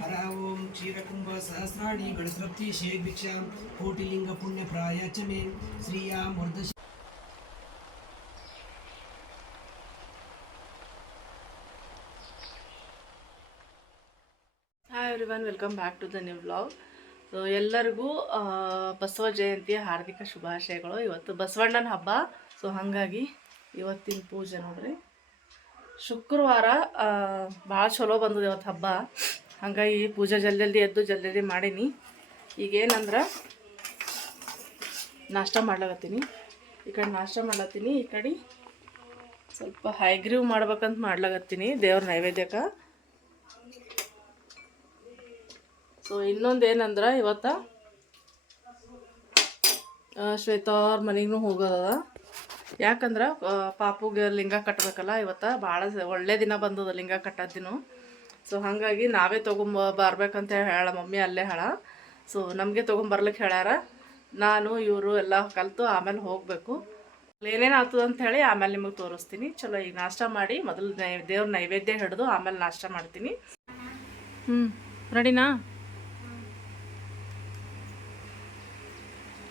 ಹರ ಓಂ ಕ್ಷೀರಕುಂಭ ಸಹಸ್ರಾಣಿ ಗಣಸೃಪ್ತಿ ಶೇಭಿಕ್ಷಾಂ ಕೋಟಿಲಿಂಗ ಪುಣ್ಯಪ್ರಾಯ ಚ ಶ್ರೀಯಾ ಶ್ರೀಯಾಂ ವರ್ಧಶ hi everyone welcome back to the new blog so ಎಲ್ಲರಿಗೂ ಬಸವ ಜಯಂತಿಯ ಹಾರ್ದಿಕ ಶುಭಾಶಯಗಳು. ಇವತ್ತು ಬಸವಣ್ಣನ ಹಬ್ಬ. ಸೊ ಹಾಗಾಗಿ ಇವತ್ತಿನ ಪೂಜೆ ನೋಡ್ರಿ. ಶುಕ್ರವಾರ ಭಾಳ ಚಲೋ ಬಂದದ ಇವತ್ತು ಹಬ್ಬ. ಹಾಗಾಗಿ ಪೂಜೆ ಜಲ್ದಿ ಎದ್ದು ಜಲ್ದಿ ಮಾಡೀನಿ. ಈಗೇನಂದ್ರೆ ನಾಷ್ಟ ಮಾಡ್ಲಾಗತ್ತೀನಿ ಈ ಕಡೆ ನಾಷ್ಟ ಮಾಡ್ಲತ್ತೀನಿ, ಈ ಕಡೆ ಸ್ವಲ್ಪ ಹೈಗ್ರೀವ್ ಮಾಡ್ಬೇಕಂತ ಮಾಡ್ಲಾಗತ್ತೀನಿ ದೇವ್ರ ನೈವೇದ್ಯಕ್ಕೆ. ಸೊ ಇನ್ನೊಂದು ಏನಂದ್ರೆ ಇವತ್ತ ಶ್ವೇತಾ ಅವ್ರ ಮನೆಗೂ ಹೋಗೋದದ. ಯಾಕಂದ್ರೆ ಪಾಪುಗೆ ಲಿಂಗ ಕಟ್ಟಬೇಕಲ್ಲ ಇವತ್ತ ಭಾಳ ಒಳ್ಳೆ ದಿನ ಬಂದದ ಲಿಂಗ ಕಟ್ಟೋದ್ ದಿನ ಸೊ ಹಾಗಾಗಿ ನಾವೇ ತೊಗೊಂಬ ಬರ್ಬೇಕಂತ ಹೇಳಿ ಮಮ್ಮಿ ಅಲ್ಲೇ ಹೇಳ. ಸೊ ನಮಗೆ ತೊಗೊಂಬರ್ಲಿಕ್ಕೆ ಹೇಳ್ಯಾರ. ನಾನು, ಇವರು ಎಲ್ಲ ಕಲಿತು ಆಮೇಲೆ ಹೋಗಬೇಕು. ಏನೇನು ಆಗ್ತದೆ ಅಂತ ಹೇಳಿ ಆಮೇಲೆ ನಿಮಗೆ ತೋರಿಸ್ತೀನಿ. ಚಲೋ, ಈಗ ನಾಷ್ಟ ಮಾಡಿ ಮೊದಲು ನೈ, ದೇವ್ರ ನೈವೇದ್ಯ ಹಿಡಿದು ಆಮೇಲೆ ನಾಷ್ಟ ಮಾಡ್ತೀನಿ. ಹ್ಞೂ ರೆಡಿನಾ?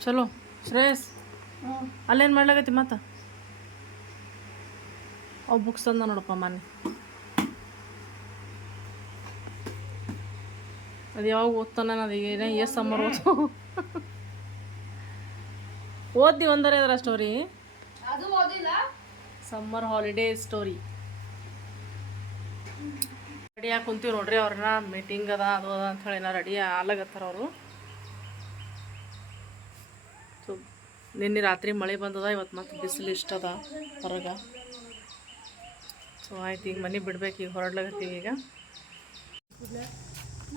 ಚಲೋ. ಶ್ರೇಯಸ್, ಅಲ್ಲೇನು ಮಾಡ್ಲಾಗತ್ತಿ ಮತ್ತ? ಅವು ಬುಕ್ಸ್ ತಂದ ನೋಡಪ್ಪ ಮನೆ ಅದು ಯಾವಾಗ ಓದ್ತಾನ ಅದು ಏನೇ ಎಸ್ ಸಮ್ಮರ್ ಓದ್ತು. ಓದಿ ಒಂದರೆ ಅದರ ಸ್ಟೋರಿ ಸಮ್ಮರ್ ಹಾಲಿಡೇ ಸ್ಟೋರಿ ರೆಡಿಯಾಗಿ ಕುಂತೀವಿ ನೋಡ್ರಿ ಅವ್ರನ್ನ ಮೀಟಿಂಗ್ ಅದ ಅದು ಅದ ಅಂತ ಹೇಳಿ ನಾ ರೆಡಿ ಆಗ್ಲಾಗತ್ತಾರ ಅವರು. ಸೊ ನಿನ್ನೆ ರಾತ್ರಿ ಮಳೆ ಬಂದದ ಇವತ್ತು ಮತ್ತೆ ಬಿಸಿಲು ಇಷ್ಟದ ಅದ ಹೊರಗೆ. ಸೊ ಆಯ್ತು ಈಗ ಮನೆ ಬಿಡ್ಬೇಕು ಈಗ ಹೊರಡ್ಲಾಗತ್ತೀವಿ ಈಗ.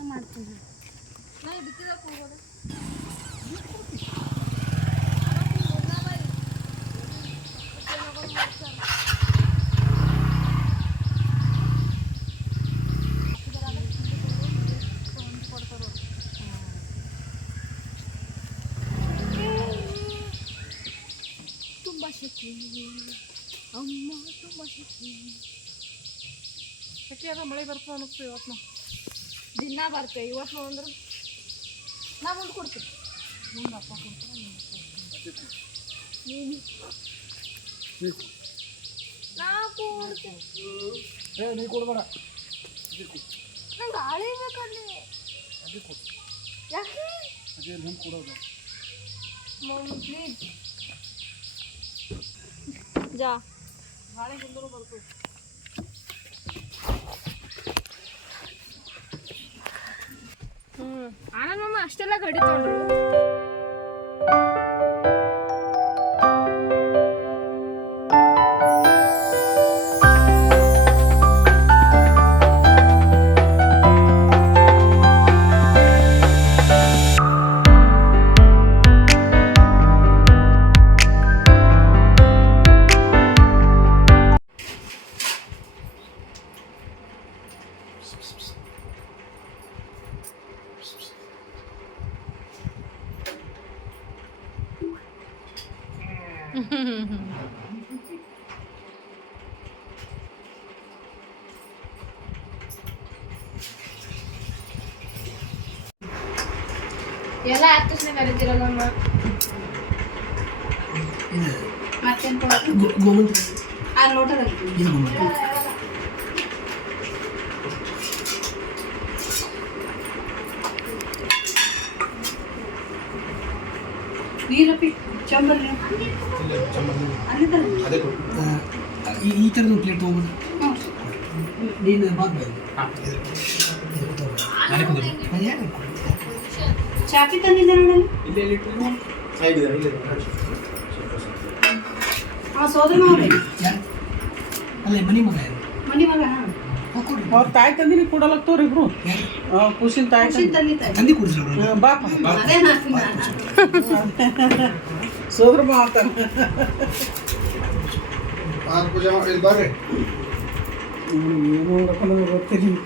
ಮಾಡ್ತೀನಿ ನಾ ಬಿತ್ತಿದಾಗ ಹೋಗೋದು ಅಮ್ಮ ತುಂಬ ಶಕ್ತಿ. ಶಕ್ತಿ ಅದ ಮಳೆ ಬರ್ತದೆ ಅನ್ನಿಸ್ತು ಇವತ್ತು ನಾವು ದಿನ ಬರ್ತೇವೆ ಇವತ್ತು ಅಂದ್ರೆ ನಾ ಮುಂದೆ ಕೊಡ್ತೀನಿ ನಾ ಕೊಡ್ತೀನಿ ನೀ ಕೊಡ್ಬೇಡ. ನಂಗೆ ಗಾಳಿ ಬೇಕಲ್ಲಿ ಯಾಕೆ? ಅದೇ ನಮ್ ಕೊಡೋದು. ಮಮ್ಮಿ ಪ್ಲೀಸ್ ಜಾ. ಗಾಳಿ ಹಿಂದೂ ಬರ್ತದೆ ಹ್ಞೂ ಆನಂದ್ ಮಮ್ಮ ಅಷ್ಟೆಲ್ಲ ಗಡಿ ತೊಗೊಂಡ್ರು ಎಲ್ಲ ಹತ್ತು ಕರಿತಿರಲ್ಲಮ್ಮ ಮತ್ತೇನು ಗೋಮಂತ ಆ ಲೋಟದ ಇದು ಗೋಮಂತ ಈ ಥರದ ಪ್ಲೇಟ್ ಹೋಗ್ಬೋದು ನೀನು ಬಾಗ್ಬಾರ್ದು ಚಾಕಿ ತಂದಿದ್ದೆ ನೋಡಲ್ಲಿ ಆ ಸೋದರ ಮಾವ್ರಿ ಯಾರು ಅಲ್ಲೇ ಮನೆ ಮಗ ಯಾರು ಮನಿ ಮಗ ಹೋಗ್ಕೊಡ್ರಿ. ಅವ್ರ ತಾಯಿ ತಂದಿನಿ ಕೊಡಲತ್ತವ್ರಿ ಇಬ್ರು ಯಾರು ಖುಷಿನ ತಾಯಿ ಖುಷಿನ್ ತಂದಿದ್ದೆ ತಂದಿ ಕೊಡಿಸ್ರಿ ಅವ್ರು ಬಾಪ ಅದೇ ನಾಲ್ಕು ಸೋದ್ರ ಬಾ ಅಂತಾನ ಏನು ನೋಡಕೊಂಡು ಗೊತ್ತಿಲ್ಲ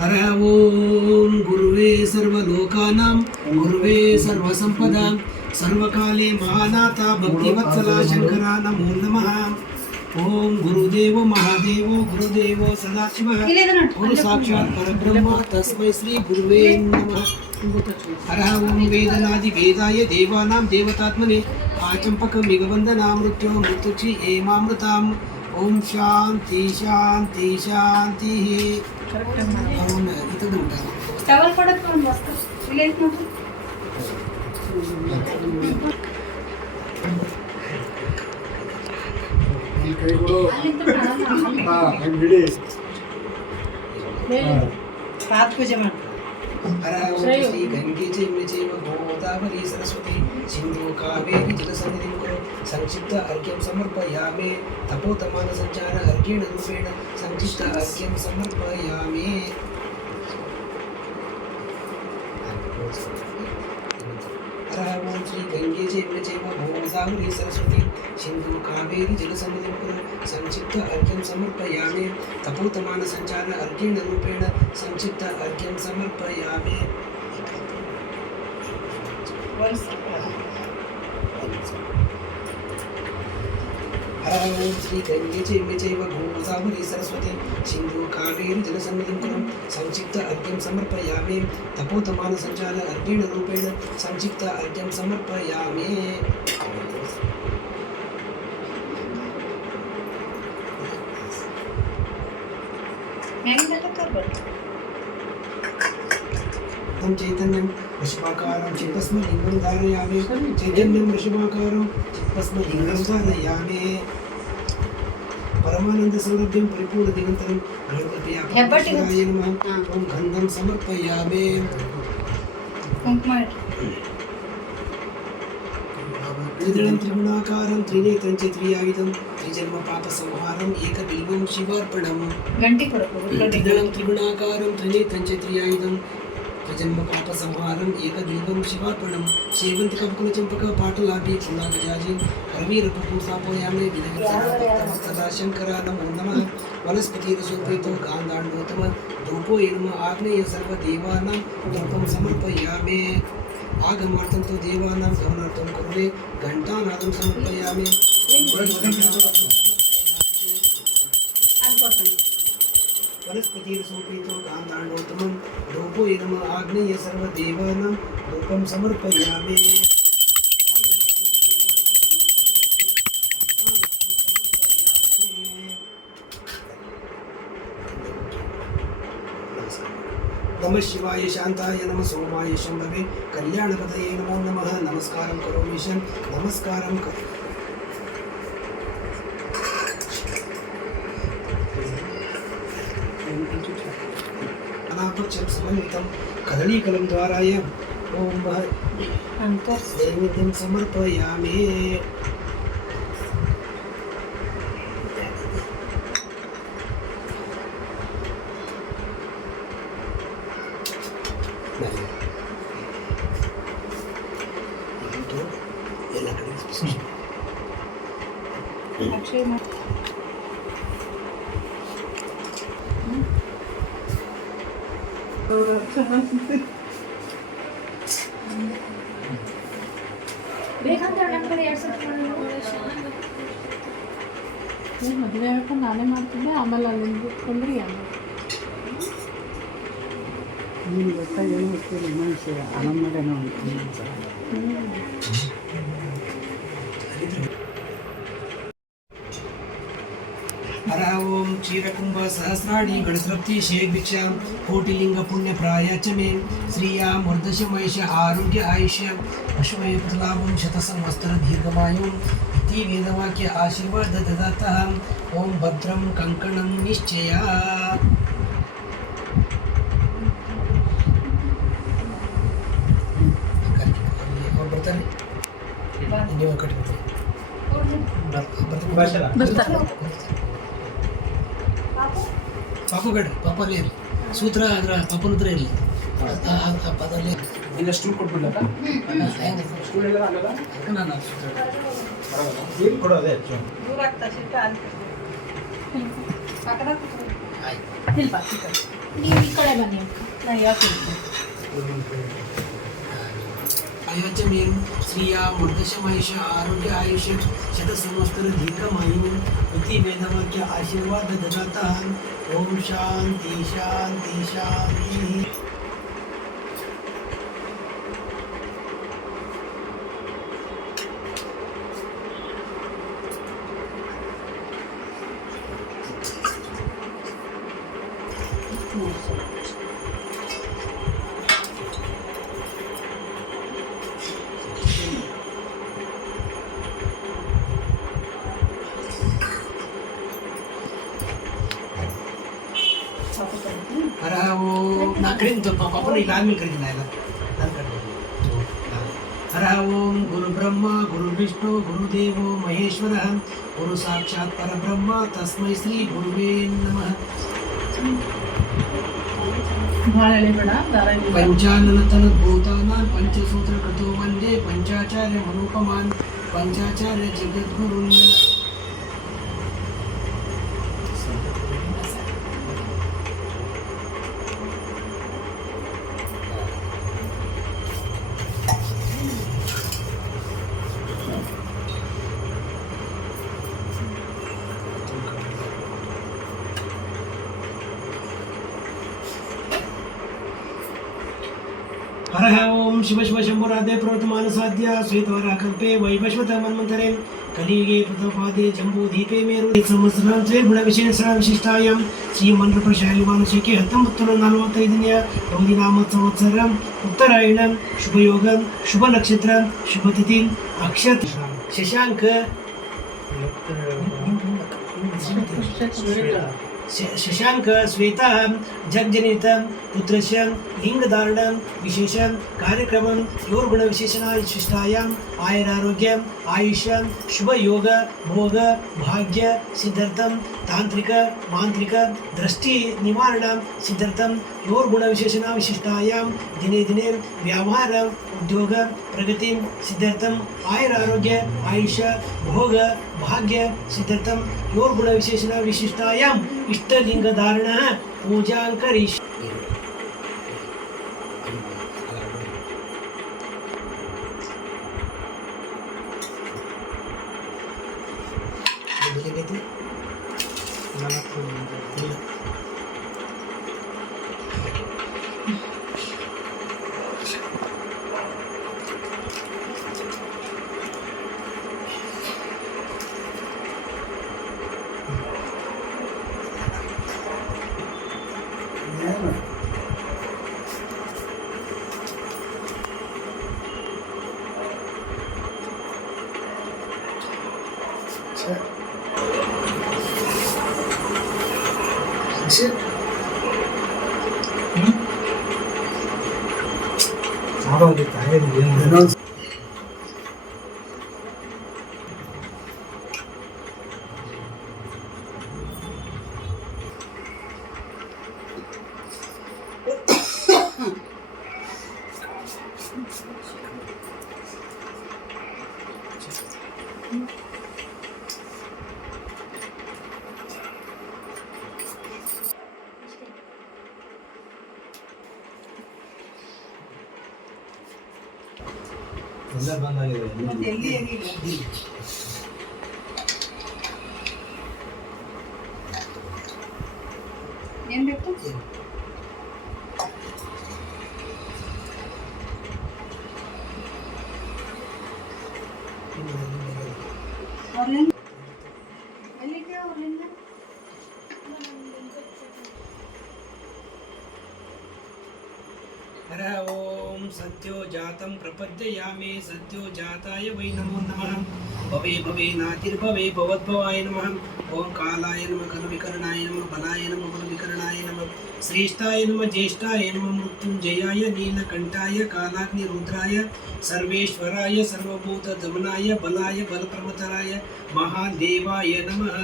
हर ॐ गुरुवे सर्वलोकानां, गुर्वे सर्वसम्पदां, सर्वकाले महानाथ भक्तिवत्सला नमो नम। ओं गुरुदेव, महादेव, गुरुदेव सदाशिवः। गुरु साक्षात् परब्रह्म, तस्मै श्री गुरुवे नमः। हरः ॐ देवानां देवतात्मने मृत्यो एमामृताम् ओम शांति शांति शांति दूध उठा चावल पडत संक्षिप्त अर्घ्यं समर्पयामि तपोतमान संचार अर्घ्येण संक्षिप्त अर्घ्यं समर्पयामि ధారావంతి గంగేజే ప్రజేమ భోమసాహురి సరస్వతి సింధు కావేరి జలసముద్రం సంక్షిప్త అర్ఘ్యం సమర్పయామే తపోతమాన సంచార అర్ఘ్యేణ రూపేణ సంక్షిప్త అర్ఘ్యం సమర్పయామే One second. One second. హరాం Shri గంగే చేమ్య చేవ భూమసాగురి సరస్వతి. సింధు కావేరి జలసన్నిధింకురం సంక్షిప్త అర్ఘ్యం సమర్పయామే. తపోతమాన సంచార అర్ఘేణ రూపేణ. సంక్షిప్త అర్ఘ్యం సమర్పయామే. చైతన్యం. వృషభాకారం చేతస్మ లింగం ధారయామే. చైతన్యం వృషభాకారం తస్మై లింగస్థానయామే పరమానంద సౌరభ్యం పరిపూర్ణ దిగంతరం గణపతియాయ నమ. ఓం గంధం సమర్పయామే. త్రిగుణాకారం త్రినేత్రం చ త్రియాయుధం త్రిజన్మ పాప సంహారం ఏక బిల్వం శివార్పణం త్రిగుణాకారం త్రినేత్రం చ త్రియాయుధం ప్రజన్మకల్ప సంహారం ఏకదైవం శివార్పణం శేవంతి కప్పుల చెంపక పాటలాపి చున్నాగజాజి రవీరపుంసాపోయామే సదాశంకర నమో నమ వనస్పతిరసోపేతో గాంధాండోత్తమ ధూపో ఎనుమ ఆగ్నేయ సర్వదేవానాం ధూపం సమర్పయామే ఆగమార్థం తో దేవానాం గమనార్థం కురువే ఘంటానాదం సమర్పయామే అనుకోండి वनस्पतिरसोपेतो गान्धाण्डोत्तमं धूपो नमः आग्नेय सर्वदेवानां समर्पयामि। नमः शिवाय शान्ताय, नमः सोमाय शम्भवे। कल्याणपतये नमो नमः। नमस्कारं करोमि शं। नमस्कारं करोमि। कदलीकलं द्वारा एव ॐ नैवेद्यं समर्पयामि Thank you. ಮದುವೆ ಹೇಳ್ಕೊಂಡು ನಾನೇ ಮಾಡ್ತಿದ್ದೆ ಆಮೇಲೆ ಅಲ್ಲಿಂದ ಬಿಟ್ಕೊಂಡ್ರಿ ಆಮೇಲೆ ನೀನು ಗೊತ್ತ ಏನು ಗೊತ್ತಿಲ್ಲ ಮನುಷ್ಯ ಅನಮ್ಮನೇನೋ ಅಂತ सहस्राणि गणसृप्ति शेख भिक्षां कोटिलिंग पुण्य प्राय च मे श्रिया मूर्धशमयश आरोग्य आयुष्य अश्वय पुतलाभं शतसंवत्सर दीर्घमायुम् इति वेदवाक्य आशीर्वाद ददातः ओम भद्रं कङ्कणं निश्चया ಅವ್ರು ಬರ್ತಾರೆ ನೀವು ಕಟ್ಬಿಡ್ತೀರಿ ಬರ್ತಾರೆ ತಿಳ್ಕೊಬೇಡ್ರಿ ಪಾಪನೇ ಇರಲಿ. ಸೂತ್ರ ಅದರ ಪಾಪನ ಹತ್ರ ಇರಲಿ. ಆ ಪದಲ್ಲಿ ಇಲ್ಲ ಸ್ಟೂಲ್ ಕೊಟ್ಬಿಡ್ಲಕ್ಕ? ಸ್ಟೂಲ್ ಇಲ್ಲ ಅಲ್ಲ ನಾನು ಏನು ಕೊಡೋದೇ? ದೂರ ಆಗ್ತಾ ಶಿಫ್ಟ್ ಆಯ್ತು. ನೀವು ಈ ಕಡೆ ಬನ್ನಿ. ನಾ ಯಾಕೆ आयाच मे श्रिया वर्धशमैष आरोग्य आयुष शतसंवत्सर दीर्घमायु इति वेदवाक्य, आशीर्वाद ददातः ओम शांति शांति शांति। ओम गुरु ब्रह्मा गुरु विष्णु गुरु देवो महेश्वर। गुरु साक्षात पर ब्रह्म तस्म श्री गुरुविष्णु नम पंचानन गुरुसाक्षात् परब्रह्म तस्मै श्रीगुरुवे नमः। पञ्चाननतनद्भूतानां, पञ्चसूत्रकृतो वंदे, पञ्चाचार्यमनुपमान्, पञ्चाचार्यजगद्गुरुन्। शिव शिव शम्भुराधे प्रवर्तमानसाध्य श्वेतवराकल्पे वैवस्वत मन्मन्तरे कलियुगे प्रथमपादे जम्बूदीपे मेरु ಸಂವತ್ಸರಾಂ ತ್ವೇ ಗುಣವಿಶೇಷ ವಿಶಿಷ್ಟಾಯಾಂ ಶ್ರೀಮಂತ್ರಪ್ರಶಾಲಿಮಾನಶಿಕೆ ಹತ್ತೊಂಬತ್ತು ನೂರ ನಲವತ್ತೈದನೆಯ ಗೌರಿನಾಮ ಸಂವತ್ಸರ ಉತ್ತರಾಯಣ ಶುಭಯೋಗ ಶುಭ ನಕ್ಷತ್ರ ಶುಭ ತಿಥಿ ಅಕ್ಷತ್ ಶಶಾಂಕ शशांक श्वेता, जगजनित कार्यक्रम लिङ्गधारणं विशेषं, कार्यक्रमं योर्गुणविशेषणाविशिष्टायाम् आयुरारोग्यम् आयुष शुभयोग, भोग, भाग्य सिद्धार्थम तांत्रिक मांत्रिक दृष्टि, निवारण, सिद्धार्थं योर्गुण विशेषण विशिष्टायां दिने दिने व्यवहार, उद्योग, प्रगति सिद्धार्थ आयुर, आरोग्य आयुष भोग, भाग्य सिद्धार्थ योगुण विशेषण सिद्धार्थम योर्गुणविशेषणाविशिष्टायां धारण पूजा करिष्य 같아요. 당신? 응? 나가겠다. 해도 되는 এটা ऑनलाइन हर ओम सत्यो जातम प्रपद्ययामे, सत्यो जाताय वै नमो नम। भवे भवे नातिर्भवे, भवद्भवाय नमः। ओम कालाय नमः कर्मिकरणाय नमः, बलाय नमः श्रेष्ठाय नम ज्येष्ठाय नम मृत्युंजयाय नीलकंठाय कालाग्निरुद्राय सर्वेश्वराय सर्वभूतदमनाय बलाय बलप्रवतराय महादेवाय नमः।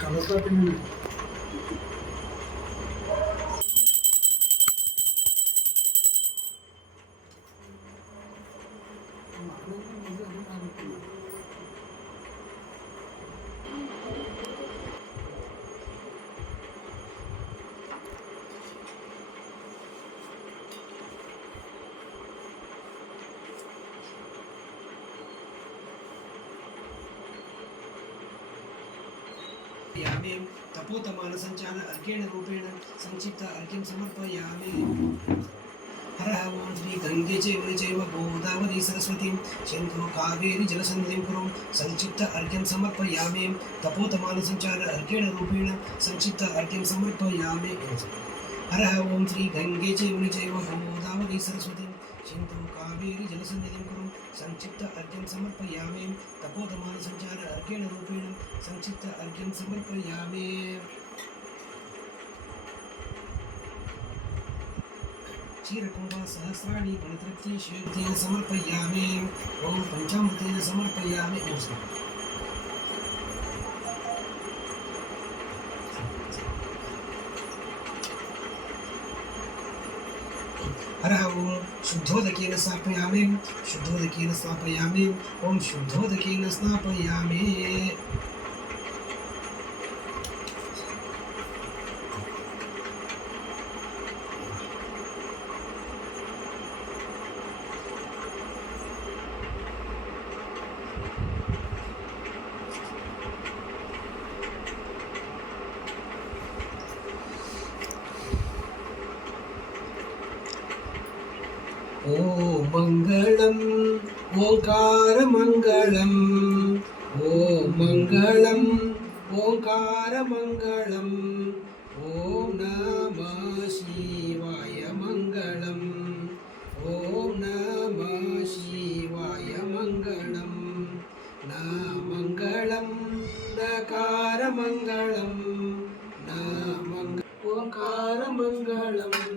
కలర్ संचार अर्केण रूपेण संक्षिप्त अर्घ्यं समर्पयामि। हरः ॐ श्री गङ्गे चैव गोदावरी सरस्वतीं। सिन्धु कावेरी जलसन्धिं कुरु संक्षिप्त अर्घ्यं समर्पयामि। तपोतमान संचार अर्केण रूपेण संक्षिप्त अर्घ्यं समर्पयामि। हरः ॐ श्री गङ्गे चैव चैव गोदावरी सरस्वतीं। सिन्धु कावेरी जलसन्धिं कुरु संक्षिप्त अर्घ्यं समर्पयामि। तपोधमान संचार अर्घ्येण रूपेण संक्षिप्त अर्घ्यं समर्पयामि। क्षीरकुम्भ सहस्राणि गणतृप्ति शेतेन समर्पयामि। ॐ पञ्चामृतेन समर्पयामि। ॐ हरः ॐ शुद्धोदकेन स्थापयामि। शुद्धोदकेन स्थापयामि। ॐ शुद्धोदकेन स्नापयामि மங்களம் ஓங்கார மங்களம்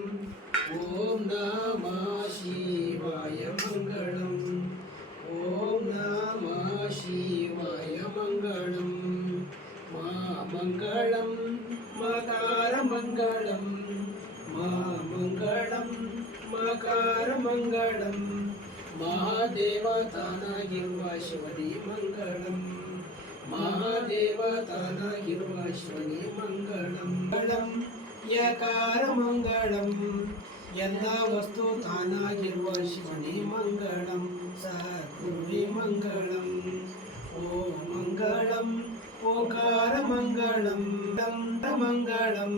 ಮಹಾದೇವತಾನಾಗಿರುವ ಶಿವನೇ ಮಂಗಳಂ ಮಂಗಳಂ ಯಕಾರ ಮಂಗಳಂ ಎಲ್ಲ ವಸ್ತು ತಾನಾಗಿರುವ ಶಿವನೇ ಮಂಗಳಂ ಸದ್ಗುರುವೇ ಮಂಗಳಂ ಓ ಮಂಗಳಂ ಓಂಕಾರ ಮಂಗಳಂ ದಂಡ ಮಂಗಳಂ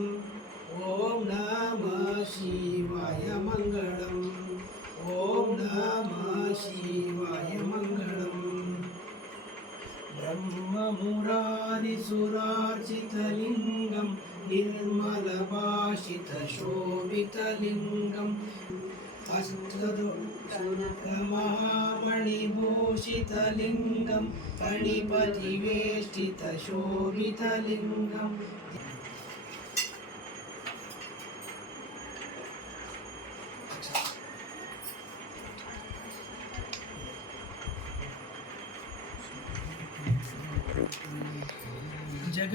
ಓಂ ನಮ ಶಿವಾಯ ಮಂಗಳಂ ಓಂ ನಮ ಶಿವಾಯ ಮಂಗಳಂ ब्रह्ममुरारिसुरार्चितलिङ्गं निर्मलभाषितशोभितलिङ्गम् अस्थमहामणिभूषितलिङ्गं कणिपतिवेष्टितशोभितलिङ्गम्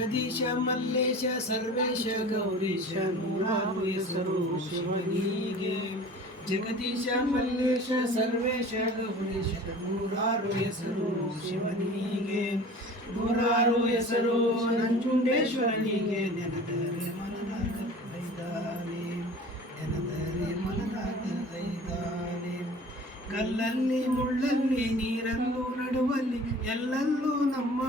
ಜಗದೀಶ ಮಲ್ಲೇಶ, ಸರ್ವೇಶ ಗೌರೀಶ ನೂರಾರು ಹೆಸರು ಶಿವನಿಗೆ. ಜಗದೀಶ ಮಲ್ಲೇಶ, ಸರ್ವೇಶ ಗೌರೀಶ ನೂರಾರು ಹೆಸರು ಶಿವನಿಗೆ. ನೂರಾರು ಹೆಸರು ನಂಜುಂಡೇಶ್ವರನಿಗೆ. ನೆನದರೆ ಮನದಾಗ ಐದಾನೆ, ನೆನದರೆ ಮನದಾಗ ಐದಾನೆ. ಕಲ್ಲಲ್ಲಿ ಮುಳ್ಳಲ್ಲಿ ನೀರಲ್ಲೂ ನಡುವಲ್ಲಿ ಎಲ್ಲಲ್ಲೂ ನಮ್ಮ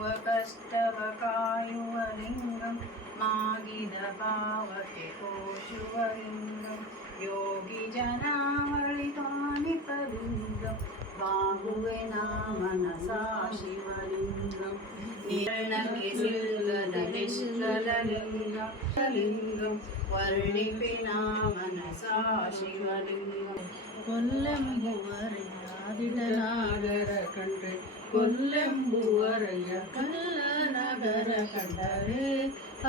युवकष्टवकायुवलिङ्गं मागिदपावके कोशुवलिङ्गं योगिजनामलितानि प्रलिङ्गं वाङ्गुविना मनसा शिवलिङ्गं निर्णकिलिङ्गलिङ्गं लिङ्गं वर्णिपिना मनसा शिवलिङ्गं கொல்லம்புவரை ஆதிடநாதர கன்று கொல்லம்புவரைய கல்ல நகர கண்டரு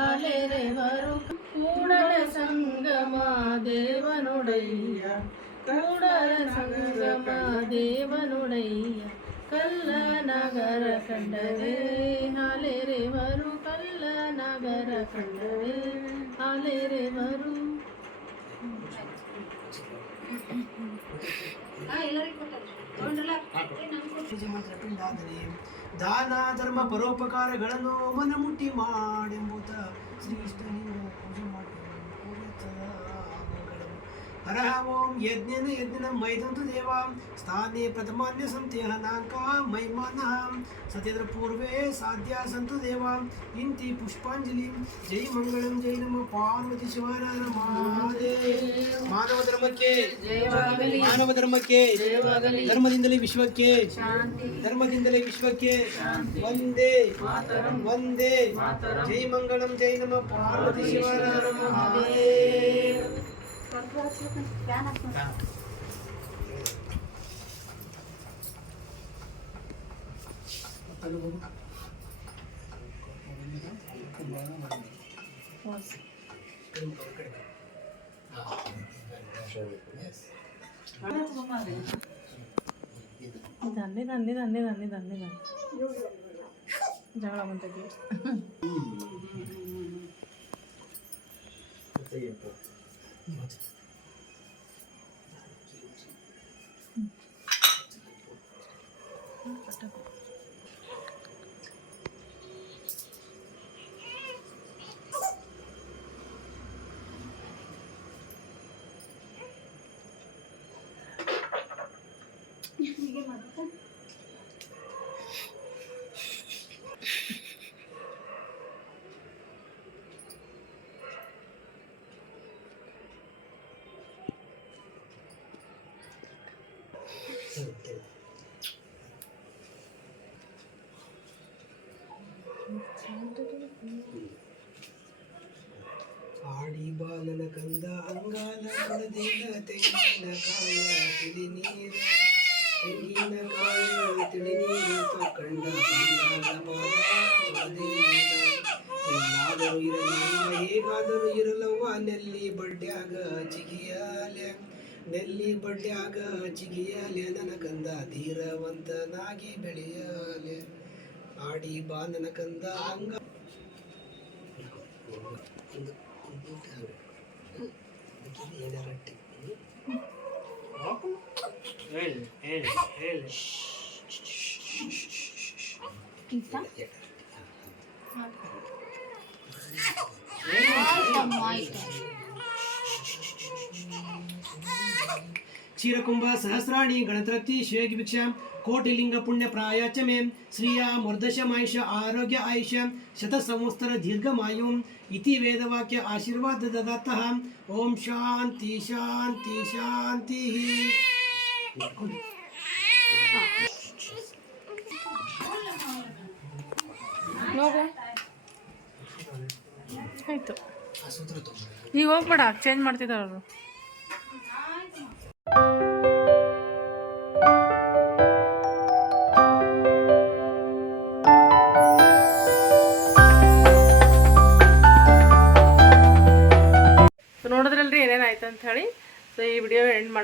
அலைரே வரும் கூடல சங்கமா தேவனுடைய கூடல சங்கமா தேவனுடைய கல்ல நகர கண்டரு அலைரே வரும் கல்ல நகர கண்டரு அலைரே வரும் ஆ எல்லாரும் போட்டாச்சு ದಾನ ಧರ್ಮ ಪರೋಪಕಾರಗಳನ್ನು ಮನಮುಟ್ಟಿ ಮಾಡೆಂಬುತ್ತ ಶ್ರೀ ಹರಹ ಓಂ ಯಜ್ಞನ ಯಜ್ಞನ ಮೈದಂತು ದೇವ ಸ್ಥಾನೇ ಪ್ರಥಮಾನ್ಯ ಸಂತೆ ಹನಾಂಕ ಮೈಮಾನಃ ಸತ್ಯದ್ರ ಪೂರ್ವೇ ಸಾಧ್ಯ ಸಂತು ದೇವ ಇಂತಿ ಪುಷ್ಪಾಂಜಲಿ ಜೈ ಮಂಗಳಂ ಜೈ ನಮ ಪಾರ್ವತಿ ಶಿವನ ಮಹಾದೇವ. ಮಾನವ ಧರ್ಮಕ್ಕೆ ಮಾನವ ಧರ್ಮಕ್ಕೆ ಧರ್ಮದಿಂದಲೇ ವಿಶ್ವಕ್ಕೆ ಧರ್ಮದಿಂದಲೇ ವಿಶ್ವಕ್ಕೆ ಒಂದೇ ಒಂದೇ ಜೈ ಮಂಗಳಂ ಜೈ ನಮ ಪಾರ್ವತಿ దాన్ని దాన్ని దాన్ని దాన్ని దాన్ని దాన్ని జగడం అంతకి 이거죠. ಆಡಿ ಬಾಲನ ಕಂದ ಅಂಗಾಲ ಕಳೆದಿಲ್ಲ ತೆಂಗಿನ ಕಾಲ ತಿಳಿ ನೀರ ತೆಂಗಿನ ಕಾಲ ತಿಳಿ ನೀರು ಕಂಡ ಎಲ್ಲಾದರೂ ಇರಲವ್ವ ಹೇಗಾದರೂ ಇರಲವ್ವ ನೆಲ್ಲಿ ನೆಲ್ಲಿ ಬಡ್ಡ್ಯಾಗ ಜಿಗಿಯ ನನ್ನ ಕಂದ ಧೀರವಂತನಾಗಿ ಬೆಳೆಯಲೆ. ಆಡಿ ಬಾ ನನ್ನ ಕಂದ ಅಂಗ. ಹೇಳಿ ಹೇಳಿ क्षीरकुंभ सहस्राणी गणतृती शेगिभिक्ष कोटिलिंग पुण्य प्राय मे श्रिया मूर्धश मायुष आरोग्य आयुष शत संवत्सर दीर्घमायु इति वेदवाक्य आशीर्वाद ददाता। ओम शांति शांति शांति ಹೋಗ್ಬಿಡ ಚೇಂಜ್ ಮಾಡ್ತಿದಾರ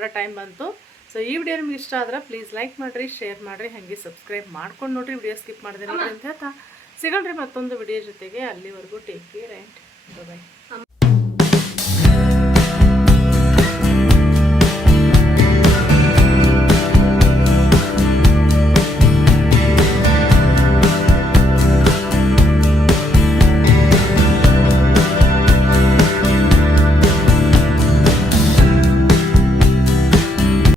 ಮಾಡೋ ಟೈಮ್ ಬಂತು. ಸೊ ಈ ವಿಡಿಯೋ ನಿಮ್ಗೆ ಇಷ್ಟ ಆದ್ರೆ ಪ್ಲೀಸ್ ಲೈಕ್ ಮಾಡ್ರಿ ಶೇರ್ ಮಾಡ್ರಿ ಹಂಗೆ ಸಬ್ಸ್ಕ್ರೈಬ್ ಮಾಡ್ಕೊಂಡು ನೋಡ್ರಿ. ವಿಡಿಯೋ ಸ್ಕಿಪ್ ಮಾಡಿದೆ ನೋಡ್ರಿ ಅಂತ ಹೇಳ್ತಾ. ಸಿಗೋಣ್ರಿ ಮತ್ತೊಂದು ವಿಡಿಯೋ ಜೊತೆಗೆ. ಅಲ್ಲಿವರೆಗೂ ಟೇಕ್ ಕೇರ್ ಆ್ಯಂಡ್ ಬಾಯ್